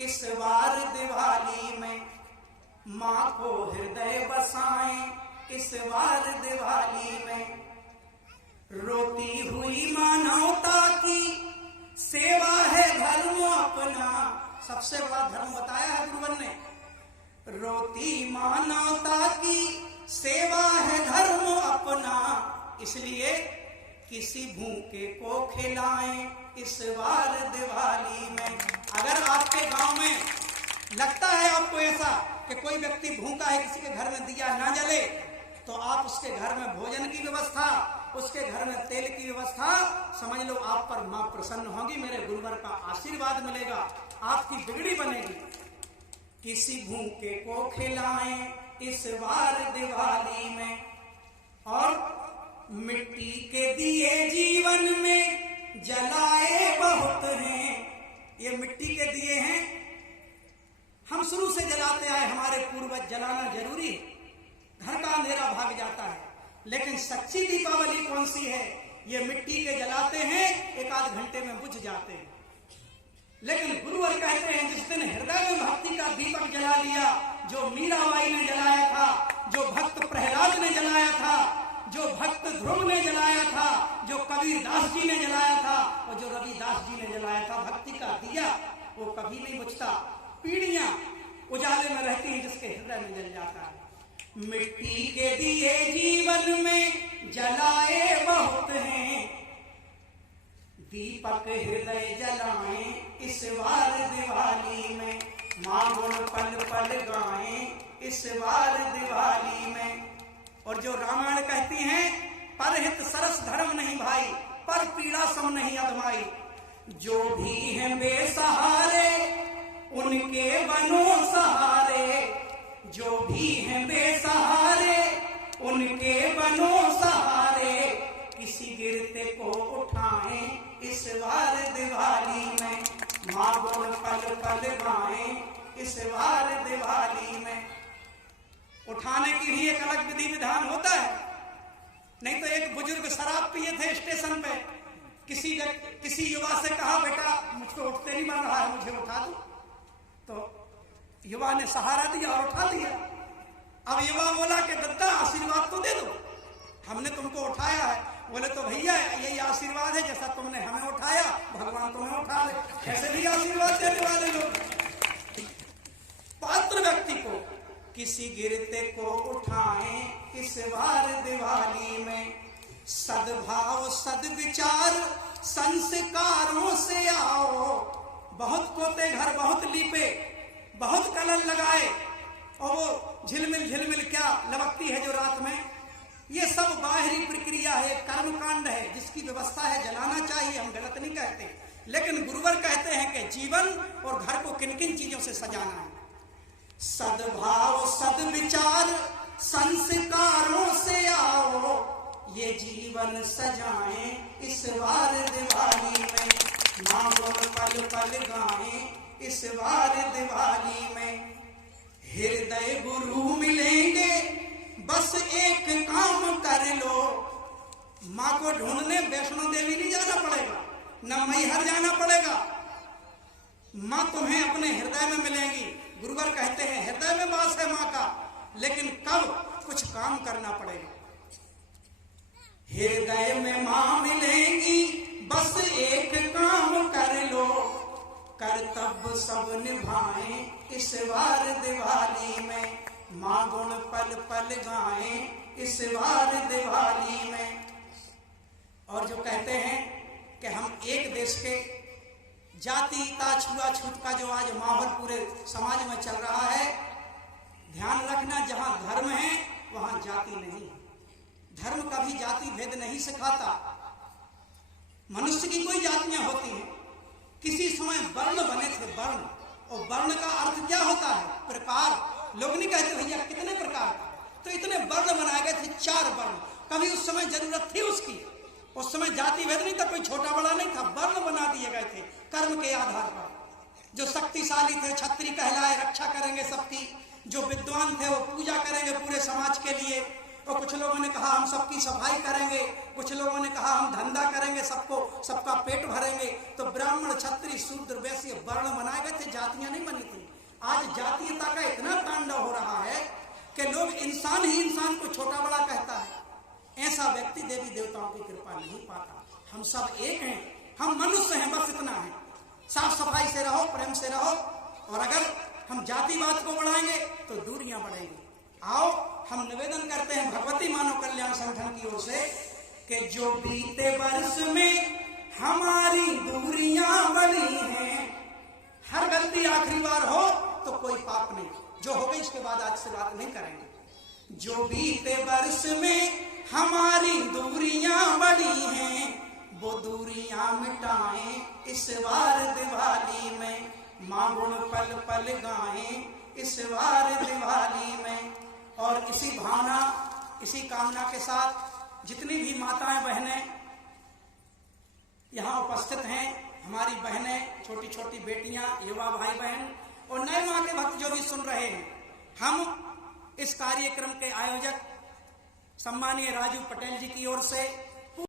इस बार दिवाली में, माँ को हृदय बसाएं इस बार दिवाली में। रोती हुई मानवता की सेवा है धर्म अपना, सबसे बड़ा धर्म बताया है गुरुवर ने। रोती मानवता की सेवा है धर्म अपना, इसलिए किसी भूखे को खिलाएं इस बार दिवाली में। अगर आपके गांव में लगता है आपको ऐसा कि कोई व्यक्ति भूखा है, किसी के घर में दिया ना जले, तो आप उसके घर में भोजन की व्यवस्था, उसके घर में तेल की व्यवस्था, समझ लो आप पर मां प्रसन्न होगी, मेरे गुरुवर का आशीर्वाद मिलेगा, आपकी बिगड़ी बनेगी। किसी भूखे को खिलाएं इस बार दिवाली में, और मिट्टी के दिए जीवन में जलाए बहुत हैं। ये मिट्टी के दिए हैं, हम शुरू से जलाते आए, हमारे पूर्वज, जलाना जरूरी है, घर का अंधेरा भाग जाता है। लेकिन सच्ची दीपावली कौन सी है? ये मिट्टी के जलाते हैं, एक आध घंटे में बुझ जाते हैं। लेकिन गुरुवर कहते हैं जिस दिन हृदय में भक्ति का दीपक जला लिया, जो मीराबाई ने जलाया था, जो भक्त प्रहलाद ने जलाया था, जो भक्त ध्रुव ने जलाया था, जो कबीरदास जी ने जलाया था, और जो रविदास जी ने जलाया था, भक्ति का दिया वो कभी नहीं बुझता। पीढ़ियां उजाले में रहती हैं जिसके हृदय में जल जाता है। मिट्टी के दिए जीवन में जलाए बहुत हैं, दीपक हृदय जलाएं इस बार दिवाली में। मां गुण पल पल गाएं इस बार दिवाली में। और जो रामायण कहती हैं, परहित सरस धर्म नहीं भाई, पर पीड़ा सम नहीं अधमाई। जो भी हैं बेसहारे उनके बनो सहारे, जो भी हैं बेसहारे उनके बनो सहारे। किसी गिरते को उठाएं इस बार दिवाली में, मां गुण पल पल गाएं इस बार दिवाली में। उठाने की भी एक अलग विधि विधान होता है। नहीं तो एक बुजुर्ग शराब पिए थे स्टेशन पे, किसी युवा से कहा, बेटा मुझको उठते नहीं बन रहा है, मुझे उठा दो। तो युवा ने सहारा दिया और उठा लिया। अब युवा बोला कि दद्दा आशीर्वाद तो दे दो, हमने तुमको उठाया है। बोले तो भैया यही आशीर्वाद है, जैसा तुमने हमें उठाया भगवान तुम्हें उठा ले। ऐसे भी आशीर्वाद देने वाले लोग। पात्र व्यक्ति को किसी गिरते को उठाएं इस बार दिवाली में। सद्भाव सद्विचार संस्कारों से आओ। बहुत पोते घर बहुत लीपे, बहुत कलर लगाए, और वो झिलमिल क्या लपकती है जो रात में, ये सब बाहरी प्रक्रिया है, कर्मकांड है, जिसकी व्यवस्था है जलाना चाहिए, हम गलत नहीं कहते। लेकिन गुरुवर कहते हैं कि जीवन और घर को किन किन चीजों से सजाना है। सद्भाव सद्विचार संस्कारों से आओ, ये जीवन सजाएं इस बार दिवाली में। मां गुण पल पल गाएं इस बार दिवाली में। हृदय गुरु मिलेंगे बस एक काम कर लो। मां को ढूंढने वैष्णो देवी नहीं जाना पड़ेगा, न मैहर जाना पड़ेगा, मां तुम्हें अपने हृदय में मिलेंगी। गुरुवर कहते हैं हृदय में वास है मां का, लेकिन कब? कुछ काम करना पड़ेगा। हृदय में मां मिलेंगी बस एक काम कर लो। कर्तव्य सब निभाएं इस बार दिवाली में। मां गुण पल पल गाएं इस बार दिवाली में। और जो कहते हैं कि हम एक देश के जातिता छुआछूत का जो आज माहौल पूरे समाज में चल रहा है, ध्यान रखना, जहां धर्म है वहां जाति नहीं है। धर्म कभी जाति भेद नहीं सिखाता। मनुष्य की कोई जातियां होती हैं। किसी समय वर्ण बने थे, वर्ण, और वर्ण का अर्थ क्या होता है? प्रकार। लोग नहीं कहते भैया कितने प्रकार, तो इतने वर्ण बनाए गए थे, 4 वर्ण। कभी उस समय जरूरत थी उसकी, उस समय जाति भेद नहीं था, कोई छोटा बड़ा नहीं था, वर्ण बना दिए गए थे कर्म के आधार पर। जो शक्तिशाली थे क्षत्रिय कहलाए, रक्षा करेंगे सबकी। जो विद्वान थे वो पूजा करेंगे पूरे समाज के लिए। और कुछ लोगों ने कहा हम सबकी सफाई करेंगे, कुछ लोगों ने कहा हम धंधा करेंगे, सबका पेट भरेंगे। तो ब्राह्मण क्षत्रिय शूद्र वैश्य वर्ण बनाए गए थे, जातियां नहीं बनी। आज जातीयता का इतना तांडव हो रहा है कि लोग इंसान ही इंसान को छोटा बड़ा कहता है। ऐसा व्यक्ति देवी देवताओं की कृपा नहीं पाता। हम सब एक हैं, हम मनुष्य हैं, बस इतना है। साफ सफाई से रहो, प्रेम से रहो, और अगर हम जातिवाद को बढ़ाएंगे तो दूरियां बढ़ेंगी। आओ हम निवेदन करते हैं भगवती मानव कल्याण संगठन की ओर से कि जो बीते वर्ष में हमारी दूरियां बढ़ी हैं, हर गलती आखिरी बार हो तो कोई पाप नहीं, जो हो गई इसके बाद आज से बात नहीं करेंगे। जो बीते वर्ष में हमारी दूरियां बढ़ी हैं, वो दूरियां मिटाएं इस बार दिवाली में, मां गुण पल पल गाएं इस बार दिवाली में। और इसी भावना, इसी कामना के साथ जितनी भी माताएं बहनें यहाँ उपस्थित हैं, हमारी बहनें, छोटी छोटी बेटियां, युवा भाई बहन और नए माँ के भक्त जो भी सुन रहे हैं, हम इस कार्यक्रम के आयोजक सम्मानीय राजू पटेल जी की ओर से